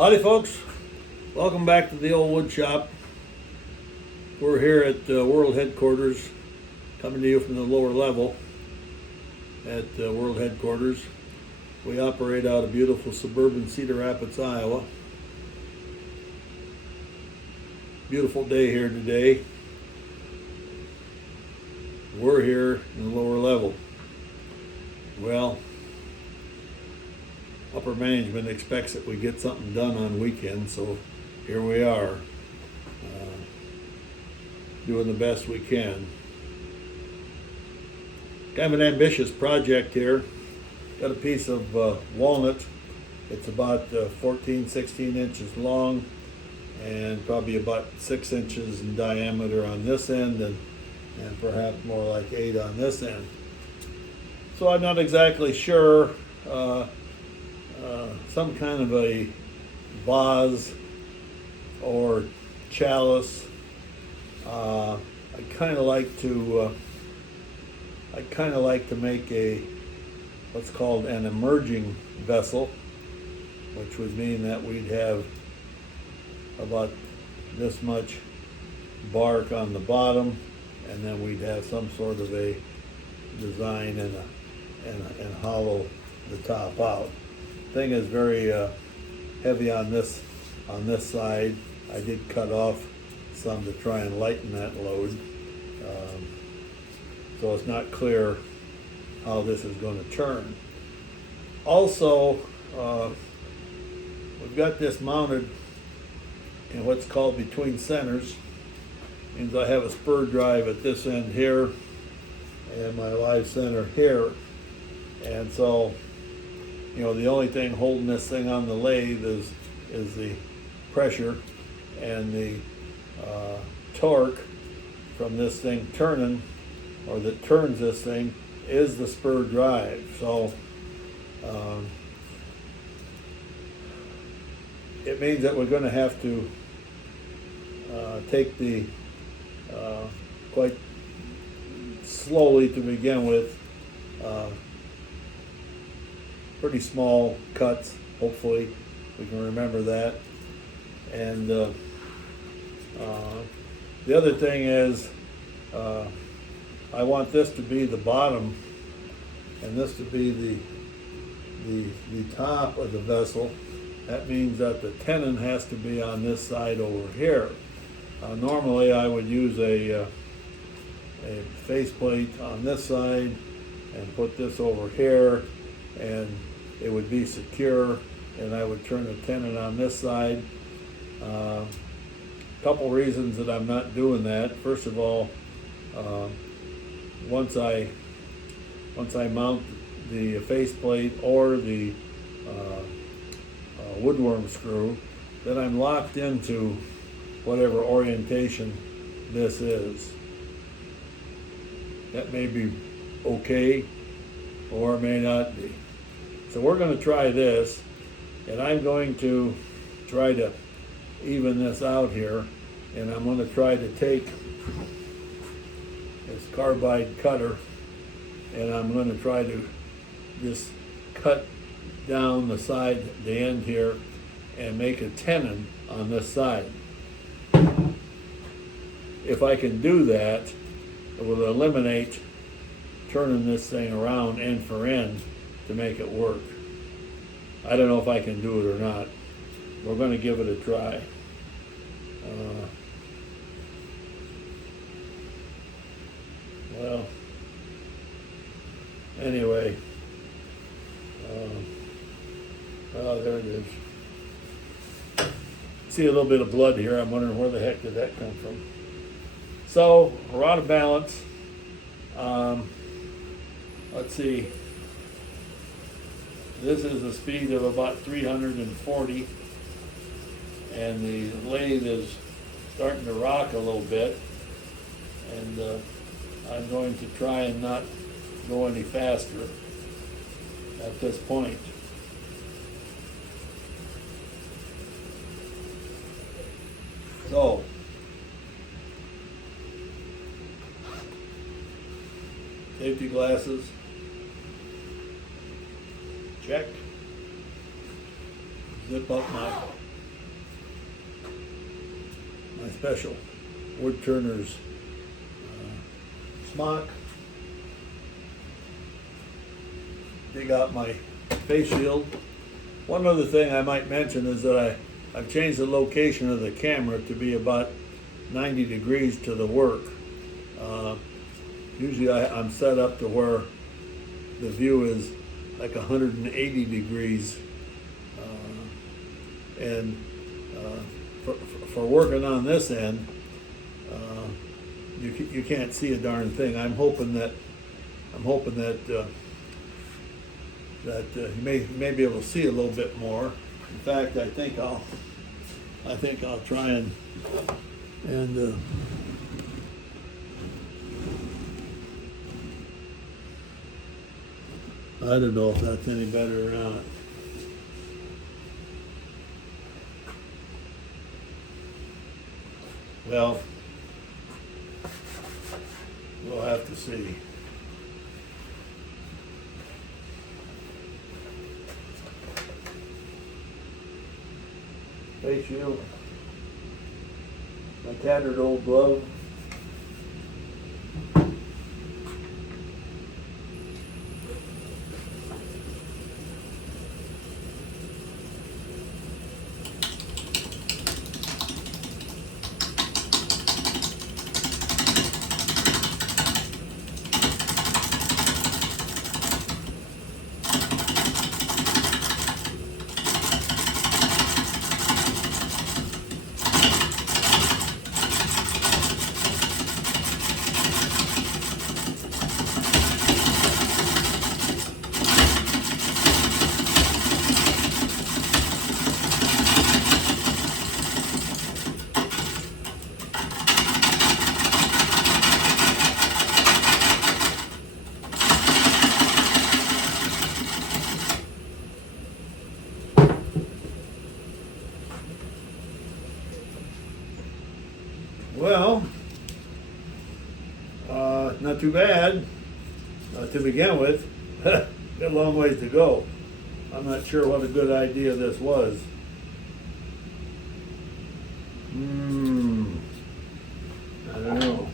Howdy folks, welcome back to the old wood shop. We're here at World Headquarters, coming to you from the lower level at World Headquarters. We operate out of beautiful suburban Cedar Rapids, Iowa. Beautiful day here today. We're here in the lower level. Well, upper management expects that we get something done on weekends, so here we are, doing the best we can. Kind of an ambitious project here. Got a piece of walnut. It's about 14, 16 inches long and probably about 6 inches in diameter on this end and perhaps more like 8 on this end. So I'm not exactly sure. Some kind of a vase or chalice. I kind of like to make a what's called an emerging vessel, which would mean that we'd have about this much bark on the bottom, and then we'd have some sort of a design and hollow the top out. Thing is very heavy on this side. I did cut off some to try and lighten that load, so it's not clear how this is going to turn. Also, we've got this mounted in what's called between centers. Means I have a spur drive at this end here and my live center here, and so the only thing holding this thing on the lathe is the pressure and the torque from this thing turning, or that turns this thing, is the spur drive. So it means that we're going to have to take the quite slowly to begin with, pretty small cuts. Hopefully we can remember that. And the other thing is, I want this to be the bottom and this to be the top of the vessel. That means that the tenon has to be on this side over here. Normally I would use a faceplate on this side and put this over here, and it would be secure, and I would turn the tenon on this side. Couple reasons that I'm not doing that. First of all, once I mount the faceplate or the woodworm screw, then I'm locked into whatever orientation this is. That may be okay or it may not be. So we're going to try this, and I'm going to try to even this out here, and I'm going to try to take this carbide cutter and I'm going to try to just cut down the side, the end here, and make a tenon on this side. If I can do that, it will eliminate turning this thing around end for end to make it work. I don't know if I can do it or not. We're going to give it a try. Well, anyway, there it is. See a little bit of blood here. I'm wondering where the heck did that come from. So we're out of balance. Let's see. This is a speed of about 340, and the lathe is starting to rock a little bit, and I'm going to try and not go any faster at this point. So safety glasses, check. Zip up my my special wood turner's smock. Dig out my face shield. One other thing I might mention is that I've changed the location of the camera to be about 90 degrees to the work. Usually I'm set up to where the view is like 180 degrees, and for working on this end, you can't see a darn thing. I'm hoping that you may be able to see a little bit more. In fact, I think I'll try and I don't know if that's any better or not. Well, we'll have to see. Face shield, my tattered old glove. Well, not too bad to begin with. Got a long ways to go. I'm not sure what a good idea this was. I don't know.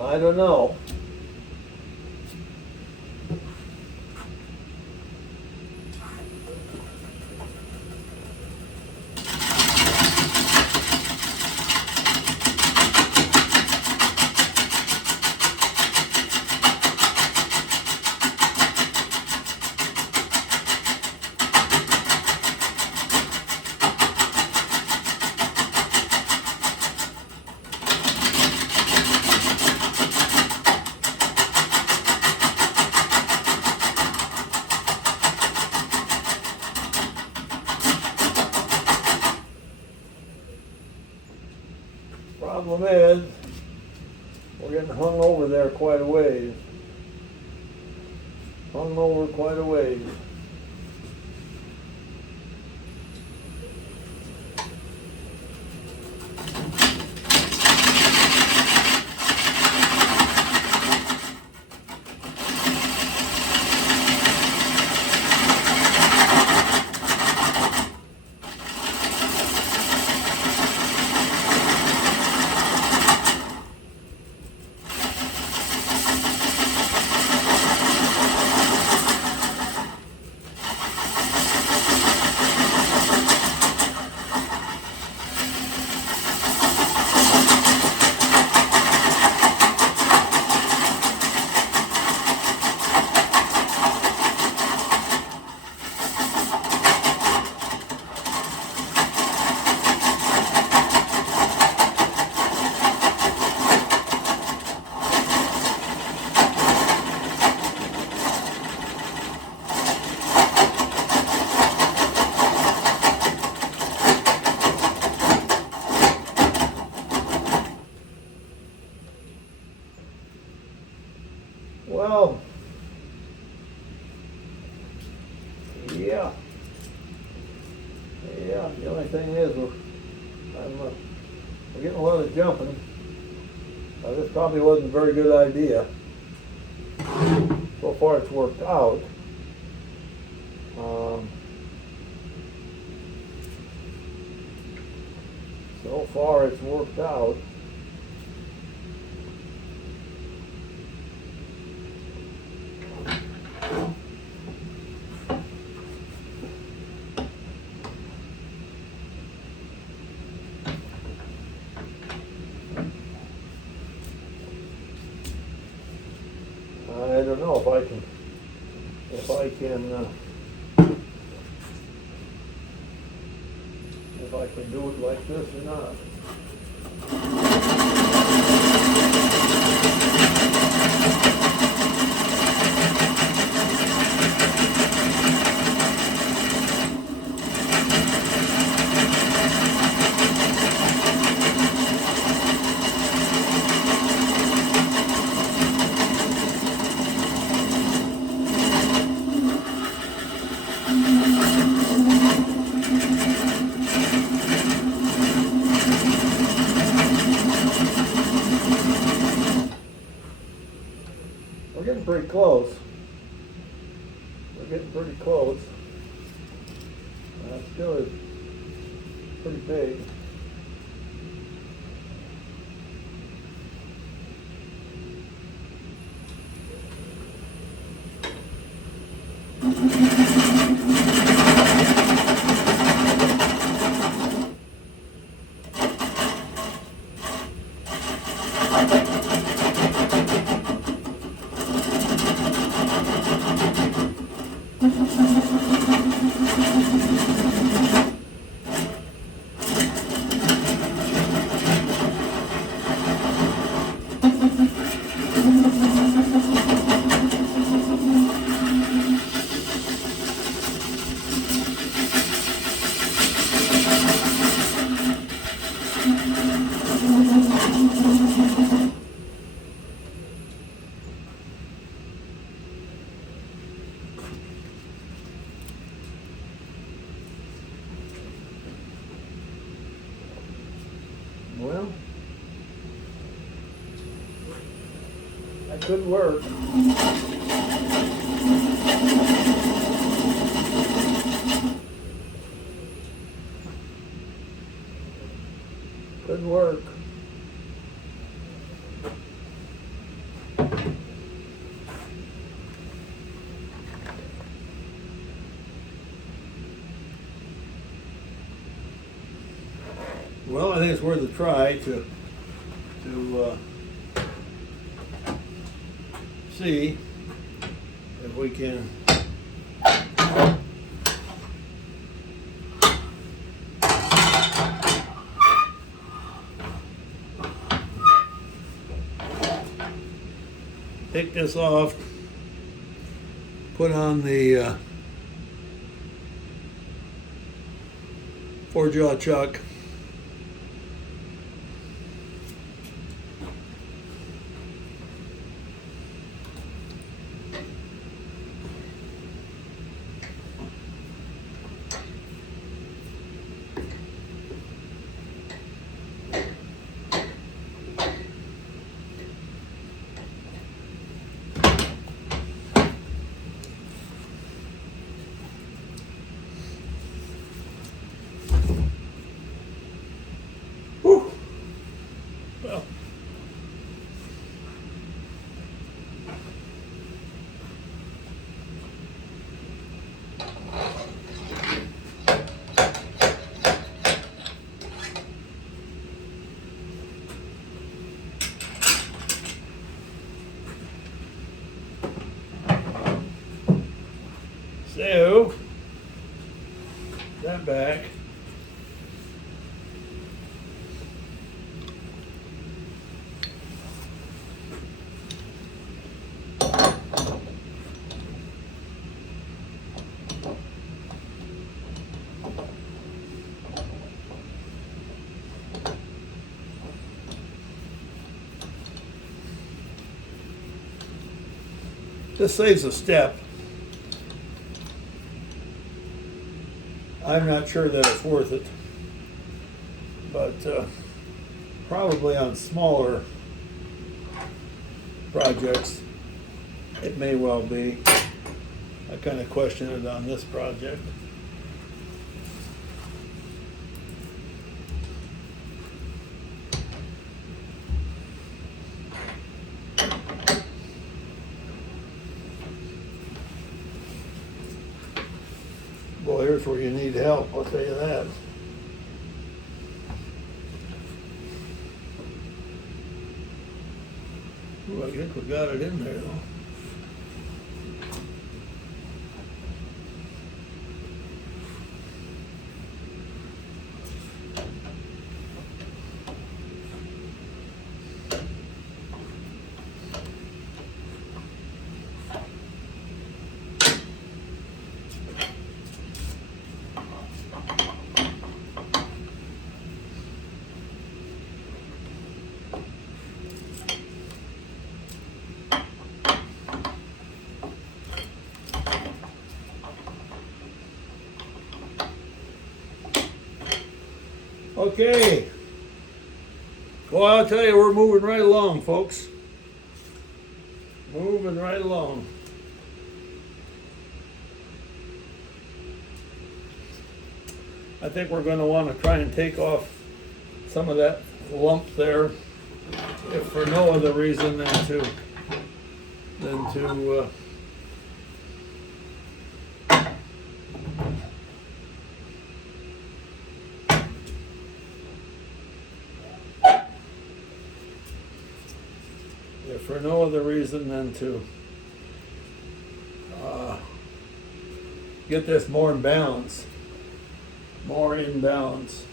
I don't know. Problem is, we're getting hung over there quite a ways. Hung over quite a ways. Yeah, the only thing is we're getting a lot of jumping. This probably wasn't a very good idea. So far it's worked out. So far it's worked out. I don't know if I can do it like this or not. We're getting pretty close. We're getting pretty close. Still is pretty big. Well, that could work. Could work. Well, I think it's worth a try to see if we can take this off, put on the 4-jaw chuck. Well, so that back. This saves a step. I'm not sure that it's worth it, but probably on smaller projects it may well be. I kind of question it on this project. Boy, here's where you need help, I'll tell you that. Ooh, I think we got it in there though. Okay. Well, I'll tell you, we're moving right along, folks. Moving right along. I think we're going to want to try and take off some of that lump there, if for no other reason than to get this more in balance. More in balance.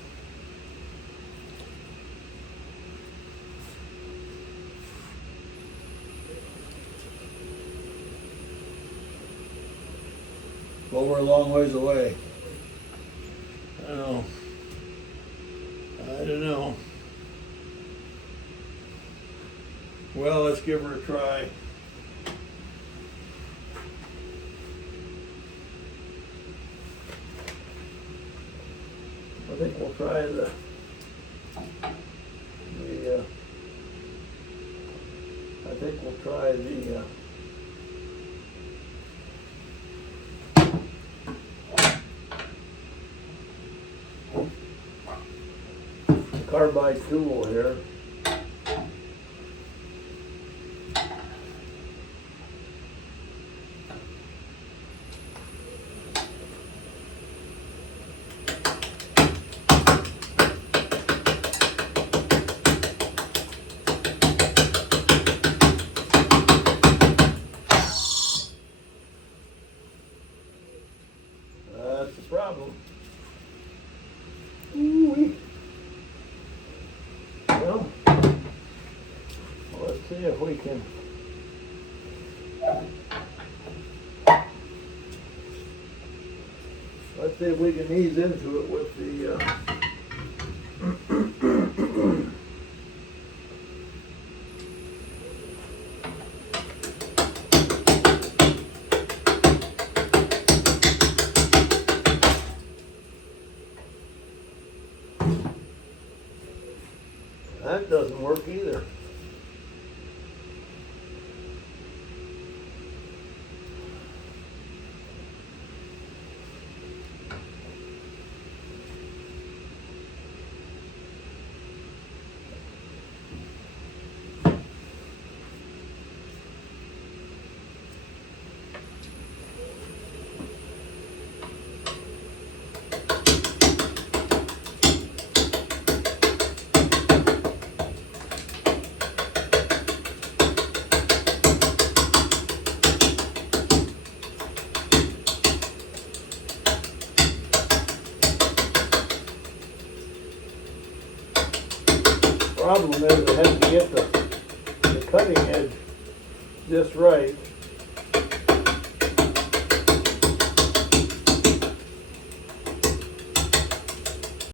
Well, we're a long ways away. I don't know. Well, let's give her a try. I think we'll try the carbide tool here. That's the problem. Ooh-wee. Well, let's see if we can. Let's see if we can ease into it with the. That doesn't work either. Problem is I have to get the cutting edge just right.